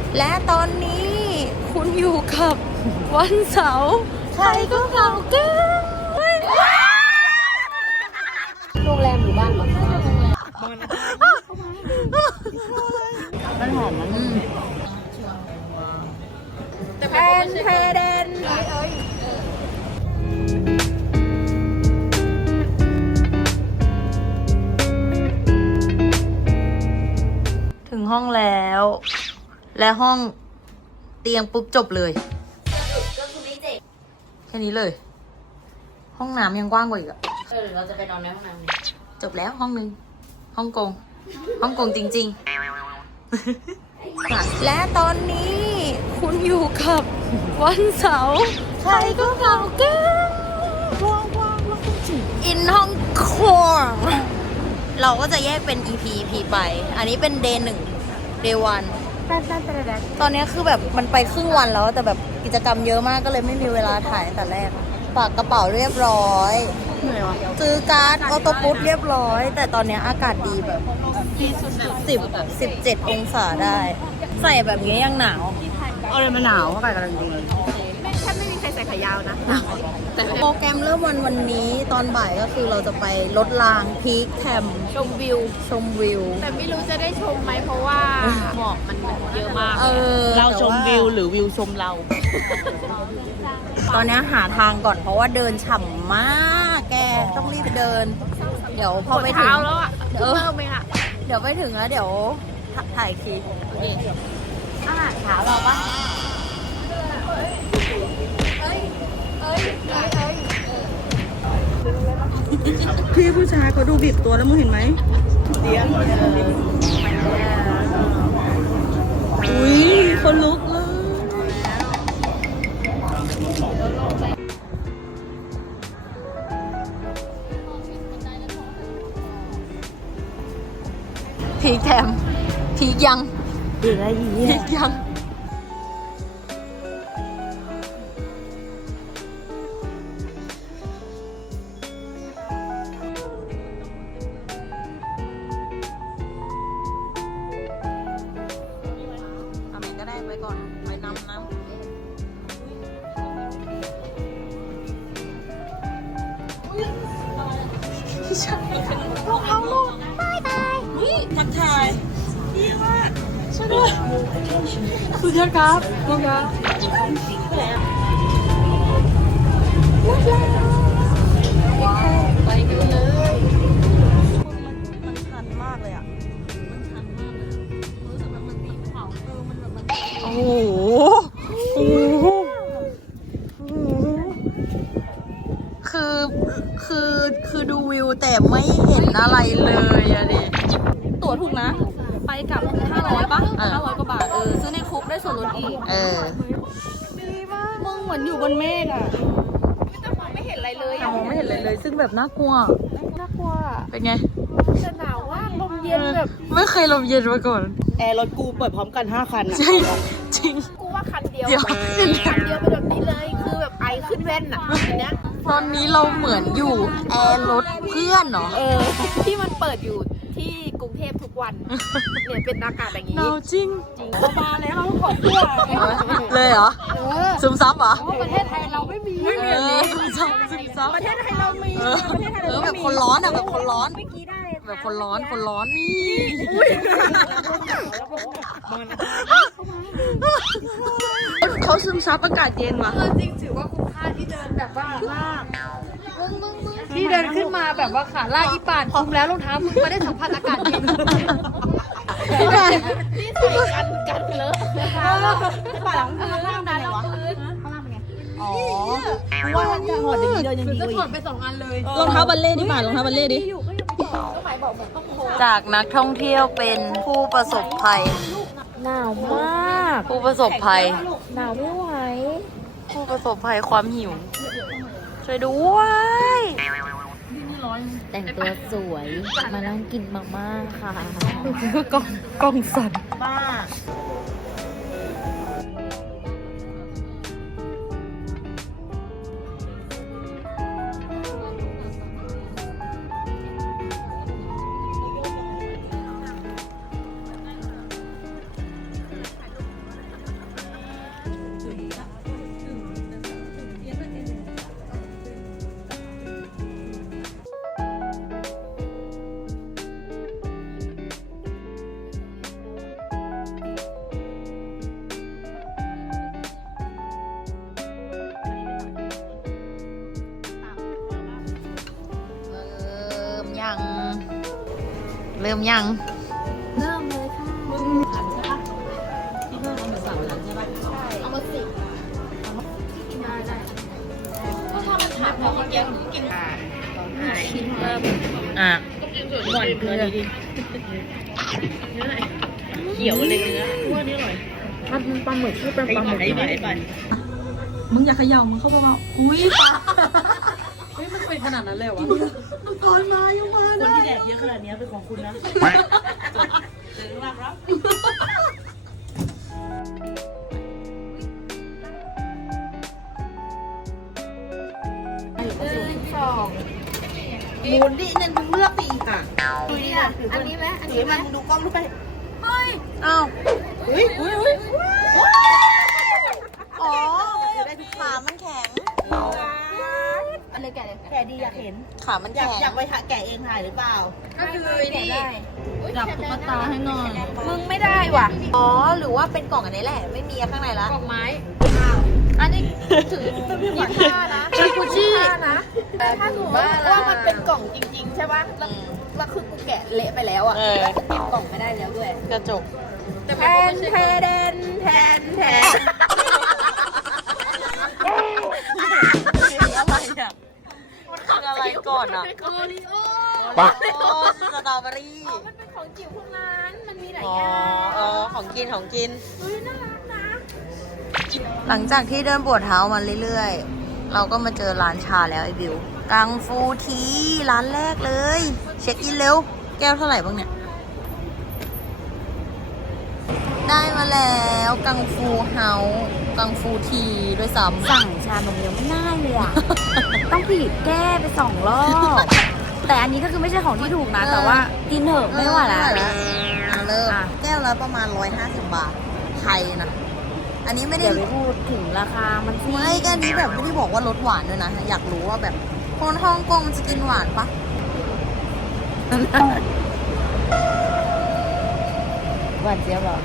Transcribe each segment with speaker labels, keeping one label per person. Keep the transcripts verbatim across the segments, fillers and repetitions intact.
Speaker 1: และตอนนี้คุณอยู่กับวันเสาร์ใครก็เหงาเกินโรงแรมหรือบ้านมันมันหอมมันแต่แพนเพเดนถึงห้องแล้วและห้องเตียงปุ๊บจบเลยก็คือไม่เจ็บแค่นี้เลยห้องน้ำยังกว้างกว่าอีกอะเออหรือเราจะไปนอนในห้องน้ำจบแล้วห้องนึงฮ่องกงฮ่องกงจริงๆและตอนนี้คุณอยู่กับวันเสาร์ใครก็เหงาเกินอินฮ่องกงเราก็จะแยกเป็น อี พี อี พี ไปอันนี้เป็น เดย์ หนึ่ง เดย์ วันตอนนี้คือแบบมันไปครึ่งวันแล้วแต่แบบกิจกรรมเยอะมากก็เลยไม่มีเวลาถ่ายแต่แรกฝากกระเป๋าเรียบร้อยซื้อการ์ดออโต้ปุ๊บเรียบร้อยแต่ตอนนี้อากาศดีแบบสิบสิบเจ็ดองศาได้ใส่แบบนี้ยังหนาวเอาเลยมันหนาวอากาศกำลังดีแค่ไม่มีใครใส่ขายาวนะแต่โปรแกรมเริ่มวันวันนี้ตอนบ่ายก็คือเราจะไปลดรางพีคแคมชมวิวชมวิว
Speaker 2: แต่ไม่รู้จะได้ชมไหมเพราะว่าหมอกมันเยอะมาก
Speaker 1: เออ
Speaker 2: เราชมวิวหรือวิวชมเรา
Speaker 1: ตอนนี้หาทางก่อนเพราะว่าเดินฉ่ำมากแกต้องรีบเดินเดี๋ยวพอไปถึง
Speaker 2: แล้วอ่ะเริ่มไหมอ่ะ
Speaker 1: เดี๋ยวไปถึงแล้วเดี๋ยวถ่ายคลิป
Speaker 2: อาหารเช้าเราปะ
Speaker 3: พี่ผู้ชายเขาดูบีบตัวแล้วมึงเห็นไหมเดียอุ้ยคนลุกเลย
Speaker 1: พีคแคมพีคยังพีคยังไปก่อนไปนำน้ำลูกเอาลูกบายบายนี่ทักทายดีมากช่วยด้วยสุดยอดครับขอบคุณครับไปกันเลยมันชันมากเลยอ่ะมันชันมากเลยรู้สึกแบบมันตีนเขาเออมันแบบมันโอ้โหโอ้โหคือคือคือดูวิวแต่ไม่เห็นอะไรเลยอะดิตั๋วถูกนะไปกลับห้าร้อยป่ะห้าร้อยกว่าบาทเออซื้อในคุกได้ส่วนลดอีกเออดีมากมึงเหมือนอยู่บนเมฆอะ
Speaker 2: แต่มองไม่เห็นอะไรเลย
Speaker 1: มองไม่เห็นอะไรเลยซึ่งแบบน่ากลัว
Speaker 2: น่ากลัว
Speaker 1: เป็นไง
Speaker 2: จะหนาวว่าลมเย็นแบบ
Speaker 1: ไม่เคยลมเย็นมาก่อน
Speaker 3: แอร์รถกูเปิดพร้อมกันห้าคันอ่ะ
Speaker 1: จริงจริง
Speaker 2: กูว่าคันเดียวคันเดียวเป็นแบบนี้เลยคือแบบไอขึ้นแว่นอ่ะทีเนี้ย
Speaker 1: ตอนนี้เราเหมือนอยู่แอร์รถเพื่อนเนาะ
Speaker 2: เออที่มันเปิดอยู่ที่กรุงเทพทุกวันเนี่ยเป็นอากาศอย่างนี้
Speaker 1: หนาวจริง
Speaker 2: จริงเรามาแล้วเราขอตัว
Speaker 1: เลยเหรอซึมซับเหรอ
Speaker 2: ประเทศไทยเราไม่มี
Speaker 1: ไม่มีซึมซับซึมซับ
Speaker 2: ประเทศไทยเรามีประเทศไทยเรา
Speaker 1: แบบคนร้อนอะแบบคนร้อนแบบคนร้อนคนร้อนนี่เขาซึมซับอากาศเย็นว่ะ
Speaker 2: จริงถือว่าคุ้มค่าที่เดินแบบว่ามากที่เดินขึ้นมาแบบว่าขาลากอีป่านคุ้มแล้วรองเท้ามึงมาได้สัมผัสอากาศเย็นที่ใส่กันกันเลอะป่าหลังมือข้างนั้นวะ
Speaker 3: อ๋อว่าจะถอดอย่างนี้เดินอย่างนี้
Speaker 2: จะถอดไปสองอันเลย
Speaker 3: รองเท้าบัลเล่ดิป่ารองเท้าบัลเล่ดิ
Speaker 1: จากนักท่องเที่ยวเป็นผู้ประสบภัย
Speaker 2: หนาวมาก
Speaker 1: ผู้ประสบภัย
Speaker 2: หนาวไม่ไหว
Speaker 1: ผู้ประสบภัยความหิวช่วยด้วย
Speaker 2: แต่งตัวสวยมานั่งกินมาม่าค่ะ
Speaker 1: กล้องกล้องสั่น
Speaker 3: บ้า
Speaker 1: ริ่มยัง
Speaker 2: เริ่มเลยค่ะเอามาสิได้ได้ก็ทำมันถามเขาเยอะกินชิ้นเริ่ม
Speaker 1: อ่ะ
Speaker 3: หวานเกลือดีเขียวเลยเนื้อว่านี่อร่อย
Speaker 2: มันปลาหมึกที่เป็นปลาหมึก
Speaker 3: ไอ้ไอ้ไอ้มึงอย่าเขย่ามึงเขาบอกว่าอุ้ยปลา
Speaker 2: เฮ้ยมันเป็นขนาดนั้นเลยวะ
Speaker 3: มังกรมายังมาคนที่แดกเยอะขนาดนี้เป็นของคุณนะถึงมากครับหมุนดิเนี่ยมึงเลือกตีค่ะดูดิอ่ะ
Speaker 2: อันนี้ไหมอัน
Speaker 3: ถื
Speaker 2: นี้
Speaker 3: อ
Speaker 2: ไหม
Speaker 3: มันดูกล้องดูไป
Speaker 1: อ้าว
Speaker 3: เฮ้ยเฮ้ยเฮ้ย
Speaker 1: อ๋อขามันแข็ง
Speaker 2: อันเลยแกะเลย
Speaker 3: แกดีอยากเห็น
Speaker 1: ขามัน
Speaker 3: อยา
Speaker 1: แข็
Speaker 3: ก
Speaker 1: ง
Speaker 3: อยากไปแกะเองถ่ายหรือเปล่า
Speaker 2: ก็คือนี่จับตุ๊กตาให้หน่อย
Speaker 3: มึงไม่ได้ว่ะ
Speaker 1: อ๋อ หรือว่าเป็นกล่องอันนี้แหละ ไม่มีข้างในละ
Speaker 2: กล่องไม้อันนี้ถือยี่ห้านะชิคุชินะแต่ถ้าสมมติว่ามันเป็นกล่องจริงๆใช่ปะแล้วแล้วคือกูแกะเละไปแล้วอ่ะ
Speaker 1: เออ
Speaker 2: แล้วจะเก็บกล่องไม่ได้แล้วด้วย
Speaker 1: กระจก
Speaker 2: แทนแทนแทนแทน
Speaker 1: อะไรอ่ะ มันคืออะไรก่อนอ่ะ
Speaker 2: โอริโอ
Speaker 1: โอ้สตรอเบอรี่
Speaker 2: มันเป็นของจิ๋วพวกนั้นมันมีหลาย
Speaker 1: อ๋อ
Speaker 2: อย่าง
Speaker 1: เออของกินของกิน
Speaker 2: เฮ้ยน่ารักนะ
Speaker 1: หลังจากที่เดินปวดเท้ามาเรื่อยๆ เราก็มาเจอร้านชาแล้วไอ้บิว กังฟูทีร้านแรกเลย เช็คอินเร็ว แก้วเท่าไหร่บ้างเนี่ย ได้มาแล้วกังฟูเฮากังฟูทีด้วยซ้ำ
Speaker 4: สั่งชานมเร็วไม่ได้เลยอ่ะ ต้องผิดแก้ไปสองรอบ แต่อันนี้ก็คือไม่ใช่ของที่ถูกนะ แต่ว่ากินเถอะไม่ไหวแล้ว
Speaker 1: อ่ะเริ่ม
Speaker 4: อ่ะ
Speaker 1: แก้วละประมาณร้อยห้าสิบบาท ไทยนะ อันนี้ไม่ได้
Speaker 4: เดี๋ยวไปพูดถึงราคามันสิ
Speaker 1: ไม่ก็อันนี้แบบไม่ได้บอกว่ารสหวานด้วยนะ อยากรู้ว่าแบบคนฮ่องกงจะกินหวานปะ
Speaker 4: หวานเจี๊ยบเหรอ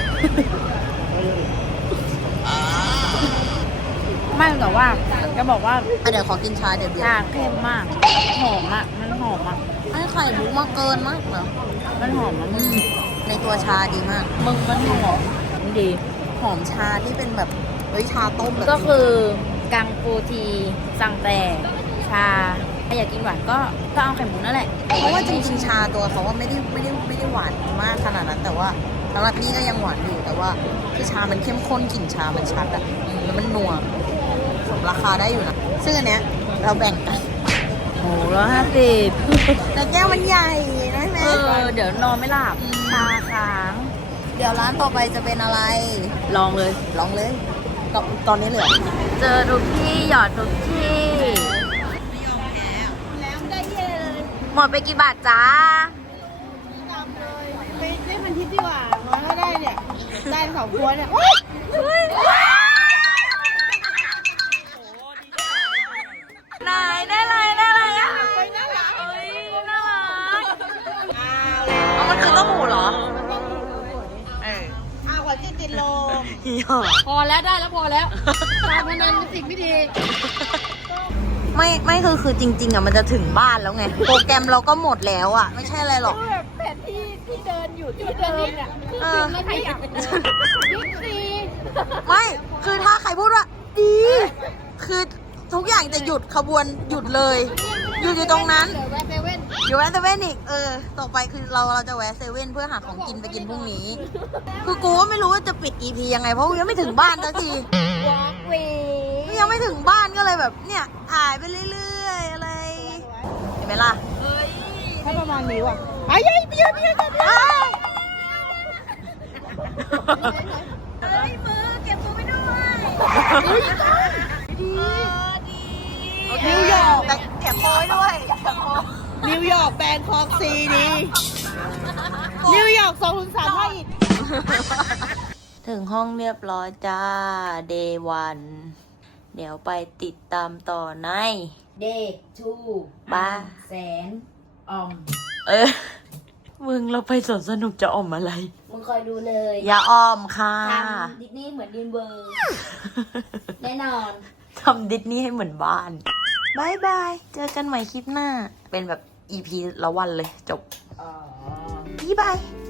Speaker 4: ไม่แต่ว่าจะบอกว่า
Speaker 1: อ่ะเดี๋ยวขอกินชาเดี๋ยวเบีย
Speaker 4: ชา
Speaker 1: ร์
Speaker 4: เข้มมาก หอมอ่ะ มันหอมอ่ะ
Speaker 1: ให้ไข่มุกมาเกินมากเหรอ
Speaker 4: มันหอมอ่ะ
Speaker 1: อืมในตัวชาดีมาก
Speaker 4: มึงมันหอมมันดี
Speaker 1: หอมชาที่เป็นแบบเฮ้ยชาต้มแบบ
Speaker 4: ก็คือกังฟูทีสั่งแต่ชาถ้าอยากกินหวานก็ก็เอาไข่มุกนั่นแหละ
Speaker 1: เพราะว่าจริงๆชาตัวเขาว่าไม่ได้ไม่ได้ไม่ได้หวานมากขนาดนั้น แต่ว่าสำหรับนี่ก็ยังหวานอยู่แต่ว่าคือชามันเข้มข้นกลิ่นชามันชัดอะอืมแล้วมันนัวสมราคาได้อยู่นะซึ่งอันเนี้ยเราแบ่งกัน
Speaker 4: โอ้ร้อยห้าสิบ
Speaker 1: แต่แก้วมันใหญ่นะแม่
Speaker 4: เออ เดี๋ยวนอนไม่หลับตาค้าง
Speaker 1: เดี๋ยวร้านต่อไปจะเป็นอะไร
Speaker 4: ลองเลย
Speaker 1: ลองเลยตอนตอนนี้เหลือ
Speaker 4: เจอทุกที่หยอดทุกที่ หมดไปกี่บาทจ้า
Speaker 3: ไปเล่นมันทิพย์ดีกว่าน้อยก็ได้เนี่ย ได้สองตัวเนี่ย
Speaker 4: ไหนได้ไรได้ไรอ่ะ
Speaker 3: น่ารัก
Speaker 4: เฮ้ยน่ารัก
Speaker 3: อ้าว
Speaker 1: เอามันคือเต้าหู้เหรอ เออ
Speaker 3: อ้าวขอจิ้มติดลม
Speaker 1: หยอด
Speaker 2: พอแล้วได้แล้วพอแล้วการพนันเป็นสิ่งไม่ดี
Speaker 1: ไม่ไม่คือคือจริง ๆอ่ะมันจะถึงบ้านแล้วไง โปรแกรมเราก็หมดแล้วอ่ะ ไม่ใช่อะไรหรอก
Speaker 2: แบบแผนที่ที่เดินอยู่ที่เดินอ่ะ
Speaker 1: เออ
Speaker 2: แล้วใครอยากบิ๊กซี
Speaker 1: ไม่ คือถ้าใครพูดว่า ดี คือทุกอย่างจะหยุดขบวนหยุดเลย หยุดอยู่ตรงนั้น
Speaker 2: เดี๋ยวแวะเซเว่น
Speaker 1: อยู่แวะเซเว่นอีก เออ ต่อไปคือเราเราจะแวะเซเว่นเพื่อหาของกินไปกินพรุ่งนี้ คือกูก็ไม่รู้ว่าจะปิด อี พี ยังไง เพราะกูยังไม่ถึงบ้านสักที
Speaker 2: วอล์กเวย์
Speaker 1: ยังไม่ถึงบ้านก็เลยแบบ เนี่ยถ่ายไปเรื่อยๆ อะไร เห็นไหมล่ะ
Speaker 3: ถ้าประมาณนี้ว่ะไอ้ยัยเบียร์เบียร์เบียร์
Speaker 1: อ้าว
Speaker 4: เฮ้ยมือเก็บมือไม่ด้วย
Speaker 3: นิวยอร์ก
Speaker 1: แต่เก็บโอยด้วยเก็บโอย
Speaker 3: นิวยอร์กแบงคอกซีดีนิวยอร์กสองถึงสามให้อีก
Speaker 1: ถึงห้องเรียบร้อยจ้า เดย์วัน เดี๋ยวไปติดตามต่อใน
Speaker 4: เดย์ทู
Speaker 1: บ้า
Speaker 4: แสนออม
Speaker 1: เออ มึงเราไปสวนสนุกจะออมอะไร
Speaker 4: มึงคอยดูเลย
Speaker 1: อย่าออมค่ะ
Speaker 4: ทำดิสนีย์เหมือนดินเบอร์ แน่นอน
Speaker 1: ทำดิสนีย์ให้เหมือนบ้านบายบาย เจอกันใหม่คลิปหน้า เป็นแบบ อี พี ละวันเลยจบ
Speaker 4: อ๋อ
Speaker 1: บาย